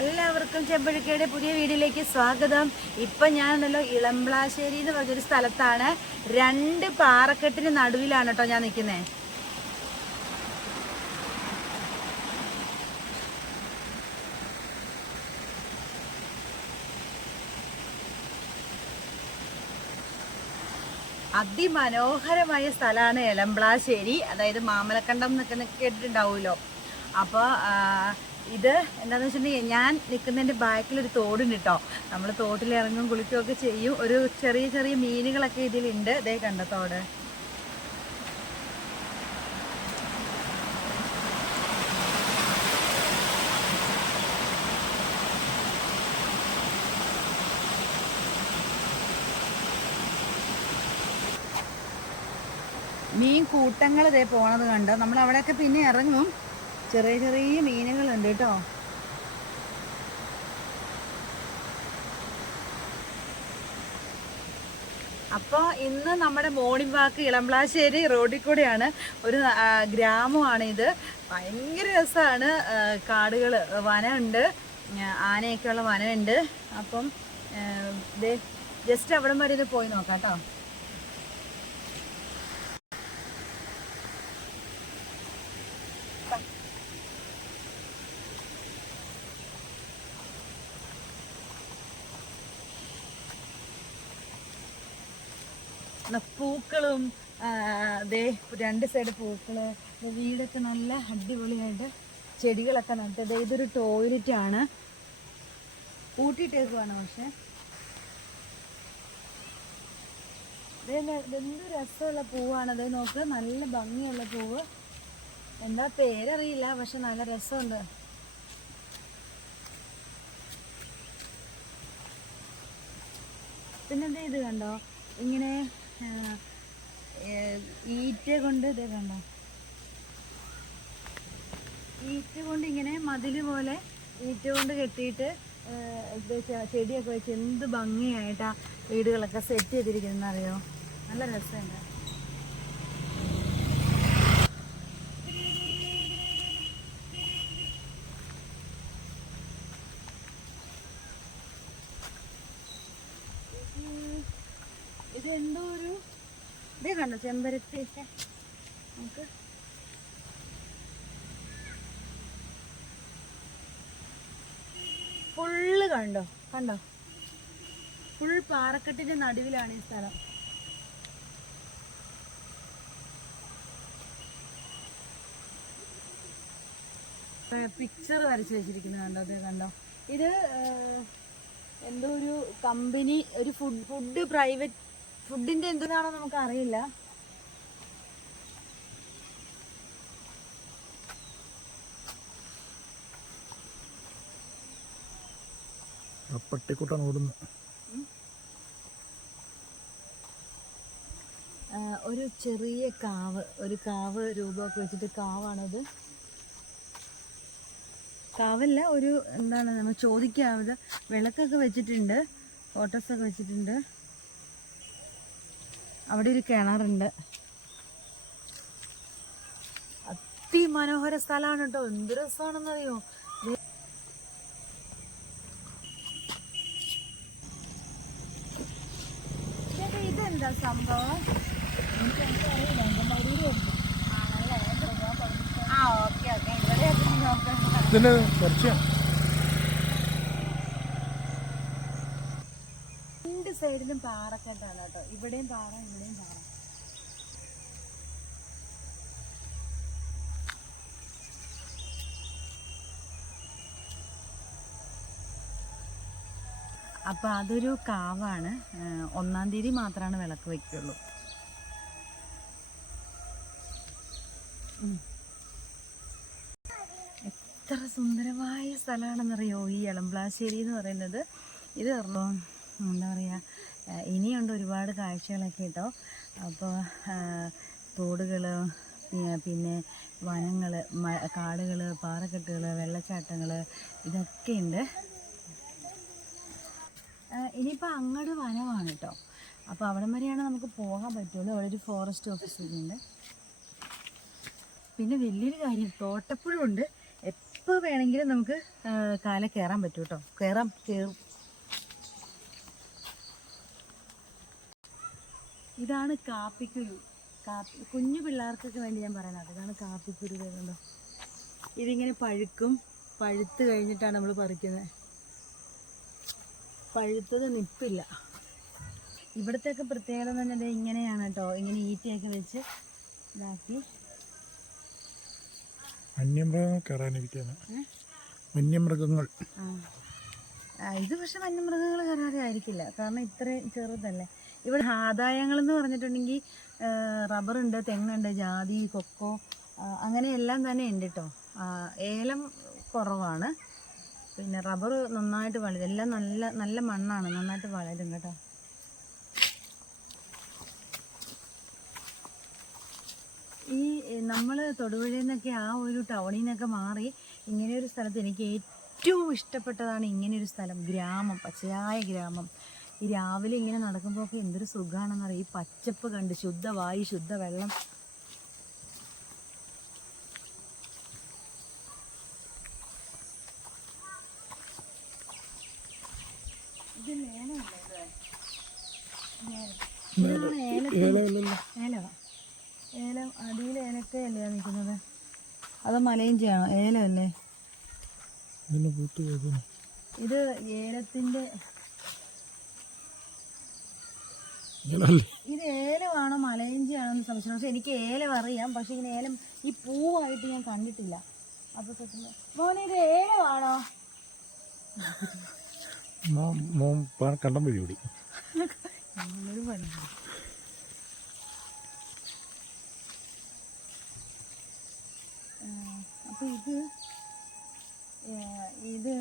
എല്ലാവർക്കും ചെമ്പഴുക്കയുടെ പുതിയ വീഡിയോയിലേക്ക് സ്വാഗതം. ഇപ്പം ഞാനുണ്ടല്ലോ ഇളംപ്ലാശ്ശേരി എന്ന് പറഞ്ഞൊരു സ്ഥലത്താണ്. രണ്ട് പാറക്കെട്ടിന് നടുവിലാണ് കേട്ടോ ഞാൻ നിൽക്കുന്നത് അതിമനോഹരമായ സ്ഥലമാണ് എളംപ്ലാശ്ശേരി അതായത് മാമലക്കണ്ടം എന്നൊക്കെ കേട്ടിട്ടുണ്ടാവുമല്ലോ. അപ്പോൾ ഇത് എന്താന്ന് വെച്ചിട്ടുണ്ടെങ്കിൽ ഞാൻ നിൽക്കുന്നതിന്റെ ബാക്കിൽ ഒരു തോടുണ്ട് കേട്ടോ നമ്മൾ തോട്ടിൽ ഇറങ്ങും കുളിക്കുകയൊക്കെ ചെയ്യും. ഒരു ചെറിയ ചെറിയ മീനുകളൊക്കെ ഇതിലുണ്ട്. ഇതേ കണ്ടോ തോട്. മീൻ കൂട്ടങ്ങൾ ഇതേ പോണത് കണ്ട്. നമ്മൾ അവിടെയൊക്കെ പിന്നെ ഇറങ്ങും. ചെറിയ ചെറിയ മീനുകളുണ്ട് കേട്ടോ. അപ്പോൾ ഇന്ന് നമ്മുടെ മോർണിംഗ് വാക്ക് ഇളംപ്ലാശ്ശേരി റോഡിൽ കൂടെയാണ്. ഒരു ഗ്രാമമാണ് ഇത് ഭയങ്കര രസമാണ് കാടുകൾ വനമുണ്ട്. ആനയൊക്കെയുള്ള വനമുണ്ട്. അപ്പം ജസ്റ്റ് അവിടം വരെ ഇത് പോയി നോക്കാം കേട്ടോ. പൂക്കളും ദേ രണ്ട് സൈഡ് പൂക്കൾ വീടൊക്കെ നല്ല അടിപൊളിയായിട്ട് ചെടികളൊക്കെ നട്ടത് ഇതൊരു ടോയ്ലറ്റ് ആണ്. കൂട്ടിയിട്ടേക്കുവാണ് പക്ഷെ? എന്ത് രസമുള്ള പൂവാണത് നോക്ക് നല്ല ഭംഗിയുള്ള പൂവ്. എന്താ പേരറിയില്ല പക്ഷെ നല്ല രസമുണ്ട്. പിന്നെന്താ ഇത് കണ്ടോ? ഇങ്ങനെ ഈറ്റ കൊണ്ട് ഇത് കണ്ടോ? ഈറ്റ കൊണ്ട് ഇങ്ങനെ മതിൽ പോലെ ഈറ്റ കൊണ്ട് കെട്ടിയിട്ട് ചെടിയൊക്കെ വെച്ച് എന്ത് ഭംഗിയായിട്ടാ വീടുകളൊക്കെ സെറ്റ് ചെയ്തിരിക്കുന്നറിയോ നല്ല രസമുണ്ട് ഇത് എന്തോ ഒരു ഇതേ കണ്ടോ ചെമ്പരത്തി നമുക്ക് ഫുള്ള് കണ്ടോ? കണ്ടോ? ഫുൾ പാറക്കെട്ടിന്റെ നടുവിലാണ് ഈ സ്ഥലം. പിക്ചർ വരച്ച് വെച്ചിരിക്കുന്നത് കണ്ടോ? അതെ കണ്ടോ? ഇത് എന്തോ ഒരു കമ്പനി ഒരു ഫുഡ് ഫുഡ് പ്രൈവറ്റ് ഫുഡിന്റെ എന്തിനാണോ നമുക്ക് അറിയില്ല. ആ പട്ടിക്കുട്ടാണ് ഒരു ചെറിയ കാവ് ഒരു കാവ് രൂപമൊക്കെ വെച്ചിട്ട് കാവാണത്. കാവല്ല ഒരു എന്താണ് നമ്മൾ ചോദിക്കാവത് വിളക്കൊക്കെ വെച്ചിട്ടുണ്ട് ഫോട്ടോസൊക്കെ വെച്ചിട്ടുണ്ട്. അവിടെ ഒരു കിണറുണ്ട്. അതിമനോഹര സ്ഥലമാണ് കേട്ടോ. എന്ത് രസമാണെന്നറിയോ ദേ- ഇതൊക്കെ ഇതെന്താ സംഭവം? ആ ഓക്കെ ഓക്കെ. ഇവിടെ നോക്കാം രണ്ട് സൈഡിലും പാറക്കെട്ടാണ് കേട്ടോ. ഇവിടെയും പാറ ഇവിടെയും പാറ. അപ്പൊ അതൊരു കാവാണ്. ഒന്നാം തീയതി മാത്രമാണ് വിളക്ക് വയ്ക്കുള്ളൂ എത്ര സുന്ദരമായ സ്ഥലമാണെന്നറിയോ ഈ എളംപ്ലാശ്ശേരി എന്ന് പറയുന്നത്? ഇത് പറഞ്ഞോ എന്താ പറയുക ഇനിയുണ്ട് ഒരുപാട് കാഴ്ചകളൊക്കെ കേട്ടോ. അപ്പോൾ തോടുകൾ പിന്നെ വനങ്ങൾ കാടുകൾ പാറക്കെട്ടുകൾ വെള്ളച്ചാട്ടങ്ങൾ ഇതൊക്കെയുണ്ട് ഇനിയിപ്പോൾ അങ്ങോട്ട് വനമാണ് കേട്ടോ അപ്പോൾ അവിടം വരെയാണ് നമുക്ക് പോകാൻ പറ്റുള്ളൂ. അവിടെ ഒരു ഫോറസ്റ്റ് ഓഫീസറുണ്ട് പിന്നെ വലിയൊരു കാര്യം തോട്ടപ്പുഴുണ്ട് ഉണ്ട്. എപ്പോൾ വേണമെങ്കിലും നമുക്ക് കാല കയറാൻ പറ്റും കേട്ടോ കയറാൻ കയറും ഇതാണ് കാപ്പിക്കുരു. കാപ്പി കുഞ്ഞു പിള്ളേർക്കൊക്കെ വേണ്ടി ഞാൻ പറയുന്നത്. ഇതാണ് കാപ്പിക്കുരു വരുന്നുണ്ടോ ഇതിങ്ങനെ പഴുക്കും പഴുത്ത് കഴിഞ്ഞിട്ടാണ് നമ്മൾ പറിക്കുന്നത് പഴുത്തത് നിപ്പില്ല. ഇവിടത്തെയൊക്കെ പ്രത്യേകത എന്ന് പറഞ്ഞാൽ ഇങ്ങനെയാണ് കേട്ടോ. ഇങ്ങനെ ഈറ്റയൊക്കെ വെച്ച് ഇതാക്കി. വന്യമൃഗങ്ങൾ കയറാനിരിക്കുകയാണ്? വന്യമൃഗങ്ങൾ. ഇത് പക്ഷെ വന്യമൃഗങ്ങൾ കയറാതെ ആയിരിക്കില്ല. കാരണം ഇത്രയും ചെറുതല്ലേ. ഇവിടെ ആദായങ്ങൾ എന്ന് പറഞ്ഞിട്ടുണ്ടെങ്കിൽ റബ്ബറുണ്ട് തെങ്ങുണ്ട് ജാതി കൊക്കോ അങ്ങനെയെല്ലാം തന്നെ ഉണ്ട് കേട്ടോ. ഏലം കുറവാണ്. പിന്നെ റബ്ബർ നന്നായിട്ട് വളരും എല്ലാം നല്ല നല്ല മണ്ണാണ്. നന്നായിട്ട് വളരും കേട്ടോ. ഈ നമ്മൾ തൊടുപുഴയിൽ നിന്നൊക്കെ ആ ഒരു ടൗണിൽ നിന്നൊക്കെ മാറി ഇങ്ങനെയൊരു സ്ഥലത്ത് എനിക്ക് ഏറ്റവും ഇഷ്ടപ്പെട്ടതാണ് ഇങ്ങനെയൊരു സ്ഥലം. ഗ്രാമം പച്ചയായ ഗ്രാമം. ഈ രാവിലെ ഇങ്ങനെ നടക്കുമ്പോഴൊക്കെ എന്തൊരു സുഖമാണെന്നറിയാം ഈ പച്ചപ്പ് കണ്ട് ശുദ്ധവായു ശുദ്ധ വെള്ളം ഏലം അടിയിൽ ഏലക്കയല്ലേ നിൽക്കുന്നത് അത് മലയിഞ്ചിയാണോ ഏലമല്ലേ ഇത് ഏലത്തിന്റെ ഇത് ഏലമാണോ മലയിഞ്ചിയാണോ എന്ന് സംശയം പക്ഷെ എനിക്ക് ഏലം അറിയാം. പക്ഷെ ഇങ്ങനെ ഏലം ഈ പൂവായിട്ട് ഞാൻ കണ്ടിട്ടില്ല. അപ്പൊ മോനെ ഇത് ഏലമാണോ? കണ്ടം വഴി നമ്മളൊരു പണി അപ്പോൾ ഇത് ഇത്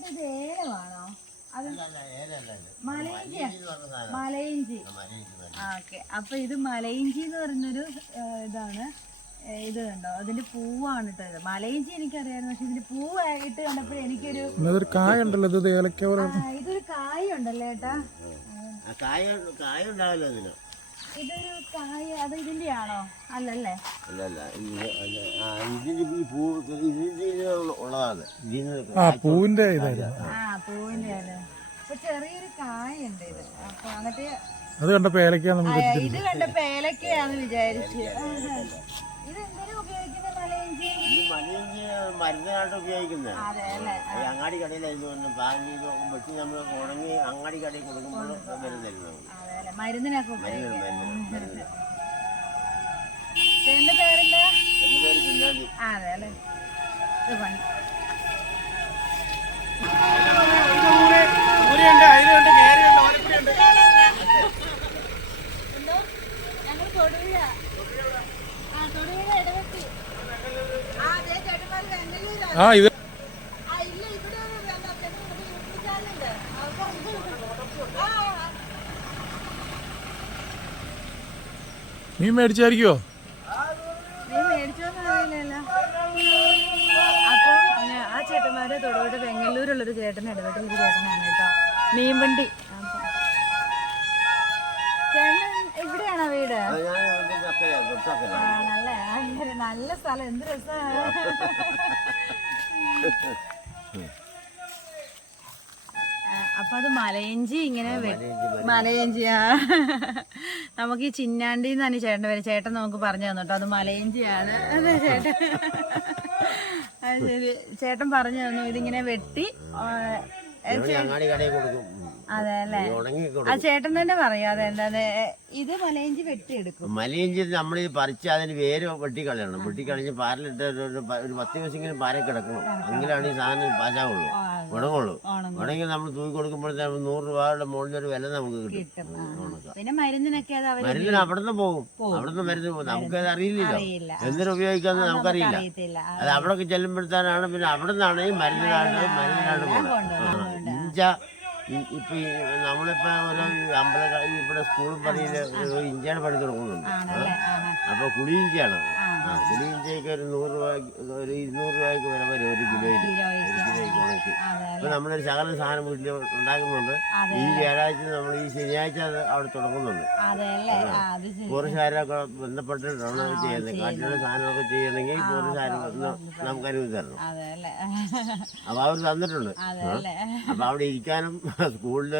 ഇത് ഏലമാണോ? അത് മലയിഞ്ചി മലയിഞ്ചി ഓക്കെ. അപ്പൊ ഇത് മലയിഞ്ചി എന്ന് പറയുന്നൊരു ഇതാണ്. ഇത് കണ്ടോ? അതിന്റെ പൂവാണ് കേട്ടോ ഇത് മലയിഞ്ചി എനിക്കറിയായിരുന്നു പക്ഷെ ഇതിന്റെ പൂവായിട്ട് കണ്ടപ്പോൾ എനിക്കൊരു ഇതൊരു കായ ഉണ്ടല്ലോ ഇത് ഏലക്ക പോലെ. ആ, ഇതൊരു കായ ഉണ്ടല്ലേ ഏട്ടാ. ആ കായ കായ ഉണ്ടാവല്ലോ ഇതിന് ഇതൊരു കായ അത് ഇതിന്റെ ആണോ അല്ലല്ലേ അല്ല അല്ല ഇത് അല്ല ആ ഇതിന് ഈ പൂ ഉള്ളതാണ്. ഇതിന് ആ പൂവിന്റെ ഇതായിരുന്നു. ആ പൂവിന്റെ അല്ലേ അപ്പൊ ചെറിയൊരു കായ ഉണ്ട് ഇത്. അപ്പൊ എന്നിട്ട് അത് കണ്ടപ്പോ ഏലക്ക നമ്മൾ ആ, ഇത് കണ്ടപ്പോ ഏലക്കയാന്ന് വിചാരിച്ചു. ഈ മലയിഞ്ചി ഉപയോഗിക്കുന്നത് അതെ അല്ലേ? ഈ അങ്ങാടി കടയിലായിരുന്നു വന്ന് പാകം ചെയ്ത് വെട്ടി നമ്മൾ ഉണങ്ങി അങ്ങാടി കടയിൽ കൊടുക്കുമ്പോൾ മരുന്നായിരുന്നു മരുന്നിനൊക്കെ മരുന്ന് മരുന്ന് മരുന്ന്. ചേട്ടന്റെ പേരെന്താ? എന്റെ പേര് കുഞ്ഞാണ്ടി അതെ അല്ലേ? ഇത് പണി എന്തോ? ഞങ്ങൾ തൊടുപുഴ. ആ, തൊടുപുഴ ഇടവെട്ടി. ആ, ദേ ചേട്ടന്മാര് വെങ്ങല്ലൂരാ. ആ ഇത് ആ, ഇല്ല, ഇവിടെ ഒരു എന്താ, ചേട്ടൻ ഒരു യൂട്യൂബ് ചാനലുണ്ട്. ആ, നീ മേടിച്ചായിരിക്കുവോ? നീ മേടിച്ചായിരിക്കോ ആ ചേട്ടന്മാരെ തൊടുപുഴ വെങ്ങല്ലൂരുള്ളൊരു ചേട്ടൻ ഇടപെട്ടൊരു ചേട്ടനാണ് കേട്ടോ മീൻവണ്ടി ചേട്ടൻ ഇവിടെയാണോ വീട് നല്ല സ്ഥലം. എന്ത് രസമാണ് അപ്പൊ അത് മലയഞ്ചി ഇങ്ങനെ മലയഞ്ചിയാ നമുക്ക് ഈ ചിന്നാണ്ടി എന്നാണ് ചേട്ടൻ വരെ ചേട്ടൻ നമുക്ക് പറഞ്ഞു തന്നു അത് മലയഞ്ചിയാണ്. അതെ ചേട്ടൻ. അത് ശരി. ചേട്ടൻ പറഞ്ഞു തന്നു. ഇതിങ്ങനെ വെട്ടി അതെ അല്ലേ ഉണങ്ങി ആ ചേട്ടൻ തന്നെ പറയാം അതെന്താ ഇത് മലയഞ്ചി വെട്ടിയെടുക്കും. മലയിഞ്ചി നമ്മൾ പറിച്ച് അതിന് വേര് വെട്ടിക്കളയണം വെട്ടിക്കളഞ്ഞ് പാരലിട്ട് ഒരു- പ- ഒരു പത്ത് ദിവസമെങ്കിലും പാര കിടക്കണം. അങ്ങനെയാണ് ഈ സാധനം പാശാവുള്ളൂ ഉണങ്ങുള്ളൂ. ഉണങ്ങും. നമ്മൾ തൂക്കി കൊടുക്കുമ്പോഴത്തേക്ക് നൂറ് രൂപയുടെ മുകളിൽ ഒരു വില നമുക്ക് കിട്ടും. കിട്ടും. ആ. പിന്നെ മരുന്നിനൊക്കെ അത് അവർ മരുന്നിന് അവിടുന്ന് പോകും. അവിടുന്ന് മരുന്ന് പോകും. നമുക്ക് അറിയില്ലല്ലോ. അറിയില്ല. എന്തിനു ഉപയോഗിക്കാന്ന് നമുക്കറിയില്ല. അറിയത്തില്ല. ആ, അത് അവിടെ ചെല്ലുമ്പോഴത്തേനാണ് പിന്നെ അവിടെ നിന്നാണ് ഈ മരുന്നിനാണ് മരുന്നിനാണ് പോകുന്നത് ഇഞ്ച ഇപ്പൊ ഈ നമ്മളിപ്പോ ഓരോ അമ്പല ഇവിടെ സ്കൂളും പണിയിൽ ഇഞ്ചിയാണ് പണി തുടങ്ങുന്നുണ്ട്. അപ്പൊ ആ ആ. അപ്പൊ കുടിയിഞ്ചിയാണ് ആ. ആ കുടിയിഞ്ചിയൊക്കെ ഒരു നൂറ് രൂപ ഒരു ഇരുന്നൂറ് രൂപയ്ക്ക് വില വരും ഒരു കിലോയിൽ ഒരു കിലോയ്ക്ക് ഉണക്കി അതെ നമ്മളൊരു ശകലം സാധനം വീട്ടിൽ ഉണ്ടാക്കുന്നുണ്ട്. ഈ വ്യാഴാഴ്ച നമ്മൾ ഈ ശനിയാഴ്ച അത് അവിടെ തുടങ്ങുന്നുണ്ട്. പൂർവശാരൊക്കെ ബന്ധപ്പെട്ടിട്ടാണ് ചെയ്യുന്നത്. കാട്ടിലുള്ള സാധനമൊക്കെ ചെയ്യണമെങ്കിൽ വന്ന് നമുക്ക് അനുമതി തരണം. അതെ അല്ലേ? അപ്പൊ അവർ തന്നിട്ടുണ്ട്. അപ്പൊ അവിടെ ഇരിക്കാനും സ്കൂളിൽ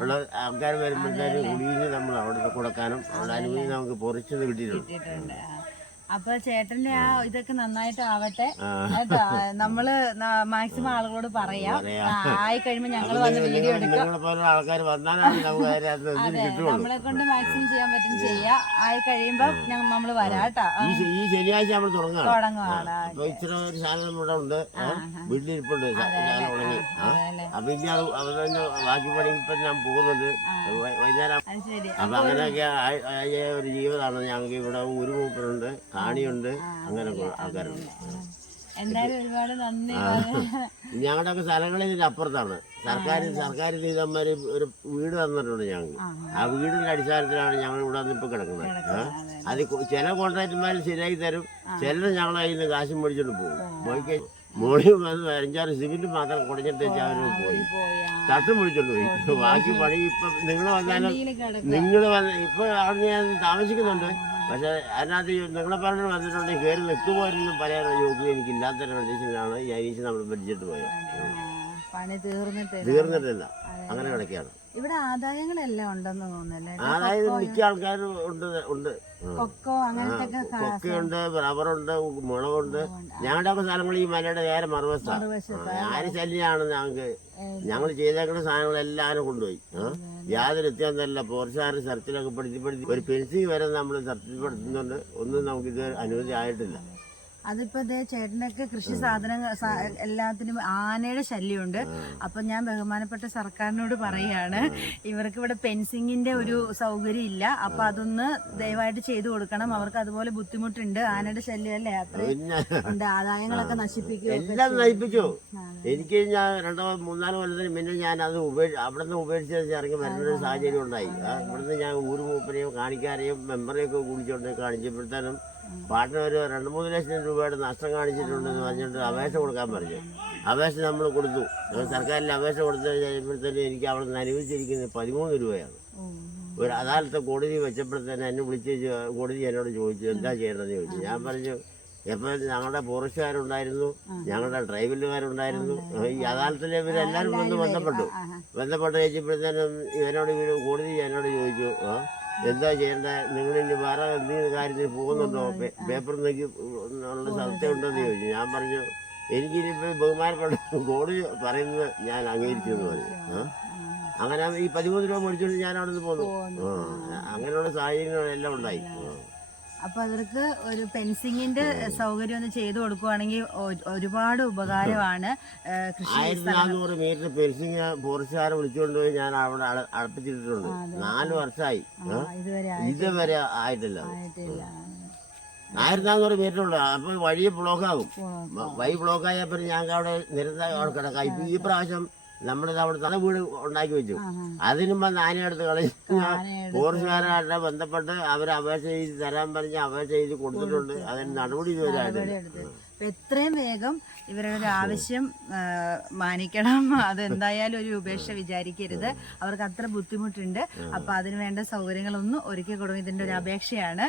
ഉള്ള ആൾക്കാർ വരുമ്പോഴത്തേക്കും കുടിയിൽ നമ്മൾ അവിടെ കൊടുക്കാനും അവിടെ അനുമതി നമുക്ക് പൊറിച്ചത് കിട്ടിയിട്ടുണ്ട്. അപ്പൊ ചേട്ടന്റെ ആ ഇതൊക്കെ നന്നായിട്ട് ആവട്ടെ നമ്മൾ മാക്സിമം ആളുകളോട് പറയാം. ആയി കഴിയുമ്പോ ഞങ്ങൾ വന്ന് വീഡിയോ എടുക്കാം. നമ്മളെ കൊണ്ട് മാക്സിമം ചെയ്യാൻ പറ്റും ചെയ്യാം. ആയി കഴിയുമ്പോ ഞങ്ങൾ നമ്മൾ വരാട്ടോ ഈ ശനിയാഴ്ച നമ്മൾ തുടങ്ങാം തുടങ്ങുവാണ് അപ്പൊ ഇച്ചിരി ഒരു സാധനം ഇവിടെ ഉണ്ട്. ഏ? വീട്ടിലിരിപ്പുണ്ട്. സ- സാധനം ആ? അതെല്ലേ അപ്പൊ ഇനി അത് അവരുടെ ബാക്കി പണി ഇപ്പൊ ഞാൻ പോകുന്നുണ്ട്. വൈ- വൈകുന്നേരം. ശരി. അപ്പൊ അങ്ങനെയൊക്കെ ഒരു ജീവിതമാണ് ഞങ്ങൾക്ക് ഇവിടെ ഒരു ഉരുമൂപ്പനുണ്ട് കാണിയുണ്ട് അങ്ങനെ ആൾക്കാരുണ്ട്. എന്തായാലും ഒരുപാട് നന്ദി. ഇതിന്റെ അപ്പുറത്താണ്. സർക്കാർ സർക്കാർ ചെയ്തമാര് ഒരു വീട് തന്നിട്ടുണ്ട് ഞങ്ങൾക്ക്. ആ വീടിന്റെ അടിസ്ഥാനത്തിലാണ് ഞങ്ങൾ ഇവിടെ വന്ന് ഇപ്പൊ കിടക്കുന്നത്? അത് ചില കോൺട്രാക്ടർമാർ ശരിയാക്കി തരും. ചിലർ ഞങ്ങൾ അതിന് നിന്ന് കാശും മേടിച്ചോണ്ട് പോകും. പോയി മോളി വന്ന് അഞ്ചാറ് സിമെന്റ് മാത്രം കുടഞ്ഞിട്ട് വെച്ചാൽ അവർ പോയി. തട്ടും പിടിച്ചോണ്ട് പോയി. ബാക്കി പണി ഇപ്പൊ നിങ്ങൾ വന്നാലും നിങ്ങൾ നിങ്ങൾ വന്ന ഇപ്പൊ അവിടെ ഞാൻ താമസിക്കുന്നുണ്ട് പക്ഷെ അതിനകത്ത് നിങ്ങളെ പറഞ്ഞു വന്നിട്ടുണ്ടെങ്കിൽ കയറി നിൽക്കുപോലും പറയാനുള്ള യോഗ്യത എനിക്ക് ഇല്ലാത്ത കണ്ടീഷനിലാണ് ഈ അനീഷ് നമ്മൾ പിടിച്ചിട്ട് പോയത്. പണി തീർന്നിട്ടില്ല. തീർന്നിട്ടില്ല. അങ്ങനെ കിടക്കുകയാണ്. ഇവിടെ ആദായങ്ങളെല്ലാം ഉണ്ടെന്ന് തോന്നുന്നല്ലേ? അതായത് മിക്ക ആൾക്കാരും ഉണ്ട് ഉണ്ട്. കൊക്കോ അങ്ങനത്തെ കൊക്കയുണ്ട് റബ്ബറുണ്ട് മുളകുണ്ട്. ഞങ്ങളുടെ ഒക്കെ സ്ഥലങ്ങൾ ഈ മലയുടെ നേരെ മറുവശത്താണ് ആര് ശല്യമാണ് ഞങ്ങൾക്ക്? ഞങ്ങൾ ചെയ്തേക്കുന്ന സാധനങ്ങളെല്ലാം കൊണ്ടുപോയി. ആ? യാതൊരു വ്യത്യാസമല്ല പോർച്ചാറ് സർച്ചിലൊക്കെ പഠിച്ച് ഒരു പെൻസിൽ വരെ നമ്മൾ സർട്ടിൽപ്പെടുത്തുന്നുണ്ട് ഒന്നും നമുക്ക് ഇത് അനുമതി ആയിട്ടില്ല. അതിപ്പോ ദേ ചേട്ടനൊക്കെ കൃഷി സാധനങ്ങൾ എല്ലാത്തിനും ആനയുടെ ശല്യമുണ്ട്. അപ്പൊ ഞാൻ ബഹുമാനപ്പെട്ട സർക്കാരിനോട് പറയാണ് ഇവർക്ക് ഇവിടെ പെൻസിങ്ങിന്റെ ഒരു സൗകര്യം ഇല്ല അപ്പൊ അതൊന്ന് ദയവായിട്ട് ചെയ്തു കൊടുക്കണം. അവർക്ക് അതുപോലെ ബുദ്ധിമുട്ടുണ്ട്. ആനയുടെ ശല്യം അല്ലേ അത്രയും ഉണ്ട് ആദായങ്ങളൊക്കെ നശിപ്പിക്കും എല്ലാം എനിക്ക് ഞാൻ രണ്ടോ മൂന്നാൽ കൊല്ലത്തിന് മുന്നേ ഞാൻ അത് ഉപേക്ഷ അവിടെ നിന്ന് ഉപേക്ഷിച്ച് ഇറങ്ങി വരുന്നൊരു സാഹചര്യം ഉണ്ടായി. ആ, ഇവിടുന്ന് ഞാൻ ഊര് മൂപ്പനെയും കാണിക്കാരെയും മെമ്പറെയൊക്കെ കൂടിച്ചോണ്ട് കാണിച്ചപ്പോഴത്തേനും പാട്ടിന് ഒരു രണ്ട് മൂന്ന് ലക്ഷം രൂപയുടെ നഷ്ടം കാണിച്ചിട്ടുണ്ടെന്ന് പറഞ്ഞിട്ട് അപേക്ഷ കൊടുക്കാൻ പറഞ്ഞു. അപേക്ഷ നമ്മൾ കൊടുത്തു. സർക്കാരിൽ അപേക്ഷ കൊടുത്തു കഴിഞ്ഞപ്പോഴത്തേനും എനിക്ക് അവിടെ നിന്ന് അനുവദിച്ചിരിക്കുന്നത് പതിമൂന്ന് രൂപയാണ്. ഒരു അദാലത്തെ കോടതി വെച്ചപ്പോഴത്തേനും എന്നെ വിളിച്ച് കോടതി എന്നോട് ചോദിച്ചു എന്താ ചെയ്യേണ്ടതെന്ന് ചോദിച്ചു. ഞാൻ പറഞ്ഞു എപ്പോൾ ഞങ്ങളുടെ ഫോറസ്റ്റുകാരുണ്ടായിരുന്നു ഞങ്ങളുടെ ട്രൈബലുകാരുണ്ടായിരുന്നു. ഈ അദാലത്തിലെ ഇവരെല്ലാവരും വന്ന് ബന്ധപ്പെട്ടു. ബന്ധപ്പെട്ട് കഴിച്ചപ്പോഴത്തേനും ഇവർ കോടതി എന്നോട് ചോദിച്ചു എന്താ ചെയ്യേണ്ടത് നിങ്ങൾ ഇനി വേറെ എന്തെങ്കിലും കാര്യത്തിന് പോകുന്നുണ്ടോ? പേപ്പർ നോക്കി ഉള്ള സത്യം ഉണ്ടെന്ന് ചോദിച്ചു. ഞാൻ പറഞ്ഞു എനിക്കിനിപ്പോൾ ബഹുമാനപ്പെട്ട കോടതി പറയുന്നത് ഞാൻ അംഗീകരിച്ചു എന്ന് പറഞ്ഞു? അങ്ങനെ ഈ പതിമൂന്ന് രൂപ മേടിച്ചുകൊണ്ട് ഞാൻ അവിടെ നിന്ന് പോന്നു. അങ്ങനെയുള്ള സാഹചര്യങ്ങളെല്ലാം ഉണ്ടായി. ആ. അപ്പൊ അവർക്ക് ഒരു പെൻസിങ്ങിന്റെ സൗകര്യം ഒന്ന് ചെയ്തു കൊടുക്കുവാണെങ്കിൽ ഒരുപാട് ഉപകാരമാണ് ആയിരത്തി നാനൂറ് മീറ്റർ പെൻസിങ് ഫോറസ്റ്റുകാരെ വിളിച്ചുകൊണ്ട് പോയി ഞാൻ അവിടെ അട- അടപ്പിച്ചിട്ടുണ്ട് നാല് വർഷമായി ഇതുവരെ ആയിട്ടില്ല. ആയിരത്തി നാനൂറ് മീറ്റർ ഉണ്ട് അപ്പൊ വഴി ബ്ലോക്ക് ആകും. വഴി ബ്ലോക്ക് ആയപ്പോൾ ഞങ്ങൾക്ക് അവിടെ നിരന്തരം അവിടെ കിടക്കാം ഇപ്പൊ ഈ പ്രാവശ്യം നമ്മളിത് അവിടെ തന്നെ വീട് ഉണ്ടാക്കി വെച്ചു. അതിനും വന്ന് എടുത്ത് കളി. ഫോറസ്റ്റുകാരായിട്ട് ബന്ധപ്പെട്ട് അവർ അപേക്ഷ ചെയ്ത് തരാൻ പറഞ്ഞ് അപേക്ഷ ചെയ്ത് കൊടുത്തിട്ടുണ്ട്. അതിന് നടപടി ഇതുവരെ എത്രയും വേഗം ഇവരുടെ ഒരു ആവശ്യം മാനിക്കണം. അതെന്തായാലും ഒരു ഉപേക്ഷ വിചാരിക്കരുത്. അവർക്ക് അത്ര ബുദ്ധിമുട്ടുണ്ട്. അപ്പൊ അതിന് വേണ്ട സൗകര്യങ്ങളൊന്നും ഒരുക്കി കൊടുക്കും. ഇതിന്റെ ഒരു അപേക്ഷയാണ്.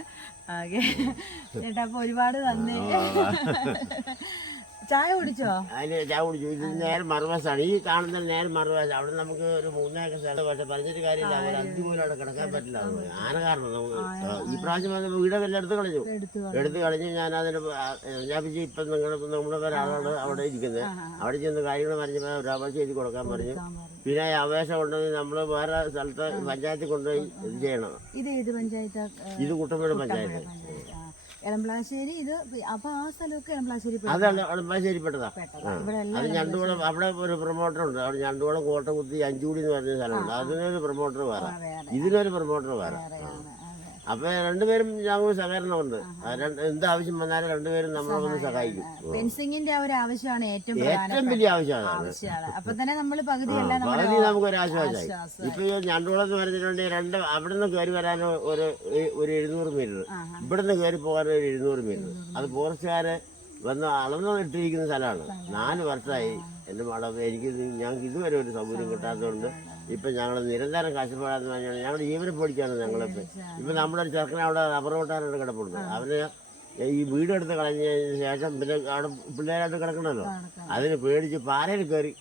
ചേട്ടാ അപ്പൊ ഒരുപാട് നന്ദി. ചായ കുടിച്ചോ? അതിന് ചായ കുടിച്ചു. ഇത് നേരെ മറുവശമാണ് ഈ കാണുന്ന നേരെ മറുവശം അവിടെ നമുക്ക് ഒരു മൂന്നേക്കർ സ്ഥലം പക്ഷെ പറഞ്ഞിട്ട് കാര്യമില്ല. ഒരു അഞ്ചു പോലും അവിടെ കിടക്കാൻ പറ്റില്ല. ആന കാരണം. നമുക്ക് ഈ പ്രാവശ്യം വന്നപ്പോൾ വീടൊക്കെ എടുത്ത് കളഞ്ഞു. എടുത്തു കളഞ്ഞ്. ഞാൻ അതിന് ഞാപ്പിച്ച് ഇപ്പം നിങ്ങൾ നമ്മുടെ ഒരാളാണ് അവിടെ ഇരിക്കുന്നത് അവിടെ ചെന്ന് കാര്യങ്ങൾ പറഞ്ഞപ്പോൾ ഒരാൾ ചെയ്ത് കൊടുക്കാൻ പറഞ്ഞു. പിന്നെ അപേക്ഷ കൊണ്ടുപോയി നമ്മൾ വേറെ സ്ഥലത്ത് പഞ്ചായത്തിൽ കൊണ്ടുപോയി ഇത് ചെയ്യണം. ഇത് കുട്ടമ്പേട് പഞ്ചായത്ത്. എളംപ്ലാശ്ശേരി ഇത് അപ്പൊ ആ സ്ഥലമൊക്കെ എളംപ്ലാശ്ശേരി അതാണ് അത് ഞണ്ടുകുളം അവിടെ ഒരു പ്രൊമോട്ടർ ഉണ്ട് അവിടെ ഞണ്ടുകുളം കോട്ടകുത്തി അഞ്ചുകൂടി എന്ന് പറഞ്ഞ സ്ഥലമുണ്ട്. അതിനൊരു പ്രൊമോട്ടർ വേറെ. ഇതിനൊരു പ്രൊമോട്ടർ വേറെ. അപ്പൊ രണ്ടുപേരും ഞങ്ങൾ സഹകരണമുണ്ട് എന്ത് ആവശ്യം വന്നാലും രണ്ടുപേരും നമ്മളെ ഒന്ന് സഹായിക്കും. ഫെൻസിങ്ങിന്റെ ഒരു ആവശ്യമാണ് ഏറ്റവും ഏറ്റവും വലിയ ആവശ്യമാണ്. അപ്പൊ തന്നെ നമ്മൾ പകുതി നമ്മൾ ഒരു ആശ്വാസമായി. ഇപ്പൊ ഞണ്ടുകുളം എന്ന് പറഞ്ഞിട്ടുണ്ടെങ്കിൽ രണ്ട് അവിടെ നിന്ന് കയറി വരാൻ ഒരു ഒരു എഴുന്നൂറ് മീറ്റർ. ഇവിടെ നിന്ന് കയറി പോകാൻ ഒരു എഴുന്നൂറ് മീറ്റർ. അത് ഫോറസ്റ്റുകാര് വന്ന് അളന്നു ഇട്ടിരിക്കുന്ന സ്ഥലമാണ്. നാല് വർഷമായി എന്റെ മാഡം എനിക്ക് ഞങ്ങൾക്ക് ഇതുവരെ ഒരു സൗകര്യം കിട്ടാത്തതുകൊണ്ട് ഇപ്പം ഞങ്ങൾ നിരന്തരം കാശിപ്പാടാന്ന് പറഞ്ഞാൽ ഞങ്ങളുടെ ജീവനെ പൊടിക്കാനാണ് ഞങ്ങളിപ്പോൾ ഇപ്പം നമ്മുടെ ഒരു ചെറുക്കനെ അവിടെ റബ്ബർ വെട്ടാനായിട്ട് കിടപ്പുണ്ട് അവന് ഈ വീടെടുത്ത് കളഞ്ഞതിന് ശേഷം പിന്നെ അവിടെ പിള്ളേരായിട്ട് കിടക്കണമല്ലോ അതിന് പേടിച്ച് പാറയിൽ കയറി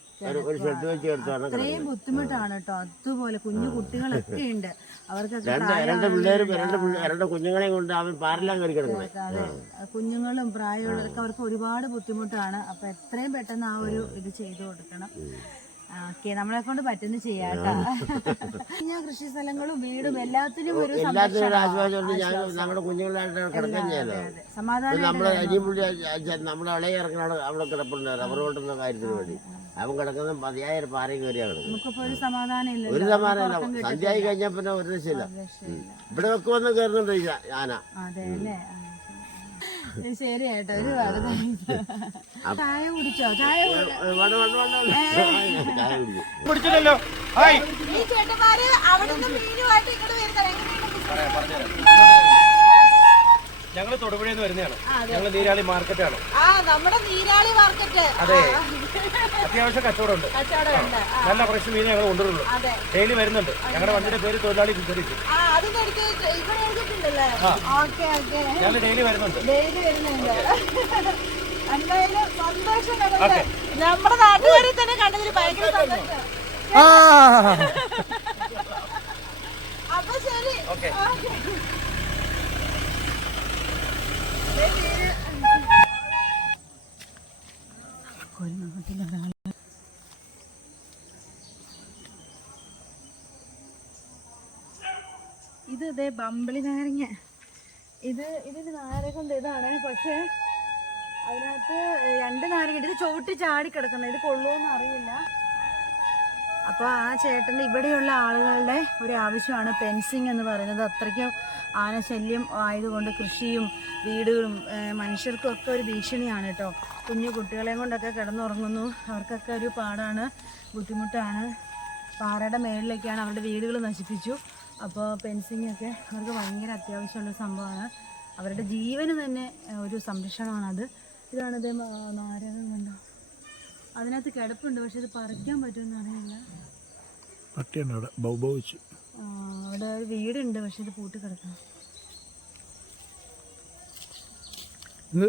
ഒരു ഷെഡ് വെച്ച് എടുത്താണ് കിടക്കുന്നത് ബുദ്ധിമുട്ടാണ് കേട്ടോ അതുപോലെ കുഞ്ഞു കുട്ടികളൊക്കെ ഉണ്ട്. അവർക്കൊക്കെ രണ്ട് രണ്ട് പിള്ളേരും രണ്ട് രണ്ട് കുഞ്ഞുങ്ങളെ കൊണ്ട് അവൻ പാറെല്ലാം കയറി കിടക്കണേ കുഞ്ഞുങ്ങളും പ്രായമുള്ളവർക്ക് അവർക്ക് ഒരുപാട് ബുദ്ധിമുട്ടാണ്. അപ്പൊ എത്രയും പെട്ടെന്ന് ആ ഒരു ഇത് ചെയ്തു കൊടുക്കണം. ഓക്കെ നമ്മളെ കൊണ്ട് പറ്റുന്ന ചെയ്യാട്ടോ. ഞാൻ കൃഷി സ്ഥലങ്ങളും വീടും എല്ലാത്തിനും ഒരു എല്ലാത്തിനും ഒരു ആശ്വാസമുണ്ട്. ഞാൻ ഞങ്ങളുടെ കുഞ്ഞുങ്ങളായിട്ട് കിടക്കുകയും ചെയ്യാലോ സമാധാനം നമ്മളെ അരിപുള്ളി നമ്മുടെ ഇളയ ഇറങ്ങണ അവിടെ കിടപ്പുണ്ട് റബ്ബർ കൊണ്ടുന്ന കാര്യത്തിന് വേണ്ടി. അവൻ കിടക്കുന്ന മതിയായ ഒരു പാറയും കയറിയാണ് കിടക്കുന്നത്. ഒരു സമാധാനം ഒരു ഇല്ലല്ലോ സമാനമല്ല സന്ധ്യയായി കഴിഞ്ഞാൽ പിന്നെ ഒരു രക്ഷയില്ല. ഇവിടെ ഒക്കെ വന്ന് കയറുന്നുണ്ട് ഞാനാ ശരി. ഏട്ടാ. ചായ കുടിച്ചോ? ചായ ഈ ചേട്ടന്മാര് അവിടുന്ന് മീനുമായിട്ട് ഇങ്ങോട്ട് വരുന്നത്. എങ്ങനെയാണ് ഞങ്ങൾ തൊടുപുഴയിൽ നിന്ന് വരുന്നതാണ്. ഞങ്ങൾ. ഞങ്ങൾ നീരാളി മാർക്കറ്റാണ്. ആ നമ്മുടെ നീരാളി മാർക്കറ്റ്. അതെ. അത്യാവശ്യം കച്ചവടമുണ്ട്. കച്ചവടം ഉണ്ട് നല്ല ഫ്രഷ് മീൻ ഞങ്ങൾ കൊണ്ടുവരുള്ളൂ. അതെ. ഡെയിലി വരുന്നുണ്ട്. ഞങ്ങളുടെ വണ്ടിയുടെ പേര് തൊഴിലാളി ഫിഷറീസ് ഇവിടെ ഓക്കെ ഓക്കെ. ഞങ്ങൾ ഡെയിലി വരുന്നുണ്ട്. ഡെയിലി വരുന്നുണ്ട്. എന്തായാലും സന്തോഷം കണ്ടത് നമ്മുടെ നാട്ടുകാരെ തന്നെ കണ്ടതിൽ ഭയങ്കര സന്തോഷം. അപ്പൊ ശരി. ഓക്കെ ഓക്കെ ഇത് ബമ്പിളി നാരങ്ങ. ഇത് ഇതിന് നാരകം ഉണ്ട് ഇതാണ്. പക്ഷേ അതിനകത്ത് രണ്ട് നാരങ്ങ ഇത് ചോട്ടി ചാടി കിടക്കുന്നത് ഇത് കൊള്ളുമെന്ന് അറിയില്ല. അപ്പോൾ ആ ചേട്ടന്റെ ഇവിടെയുള്ള ആളുകളുടെ ഒരു ആവശ്യമാണ് ഫെൻസിങ് എന്ന് പറയുന്നത്. അത്രയ്ക്കും ആനശല്യം ആയതുകൊണ്ട് കൃഷിയും വീടുകളും മനുഷ്യർക്കും ഒക്കെ ഒരു ഭീഷണിയാണ് കേട്ടോ. കുഞ്ഞു കുട്ടികളെയും കൊണ്ടൊക്കെ കിടന്നുറങ്ങുന്നു. അവർക്കൊക്കെ ഒരു പാടാണ് ബുദ്ധിമുട്ടാണ്. പാറയുടെ മേളിലേക്കാണ് അവരുടെ വീടുകൾ നശിപ്പിച്ചു. അപ്പോൾ പെൻസിങ്ങൊക്കെ ഒക്കെ അവർക്ക് ഭയങ്കര അത്യാവശ്യമുള്ള സംഭവമാണ്. അവരുടെ ജീവന് തന്നെ ഒരു സംരക്ഷണമാണത് ഇതാണ് ഇതേ നാരകം കണ്ടോ. അതിനകത്ത് കിടപ്പുണ്ട് പക്ഷെ ഇത് പറിക്കാൻ പറ്റുമെന്ന് അറിയില്ല. അവിടെ ഒരു വീടുണ്ട് പക്ഷെ ഇത് പൂട്ടി കിടക്കണം ഇത്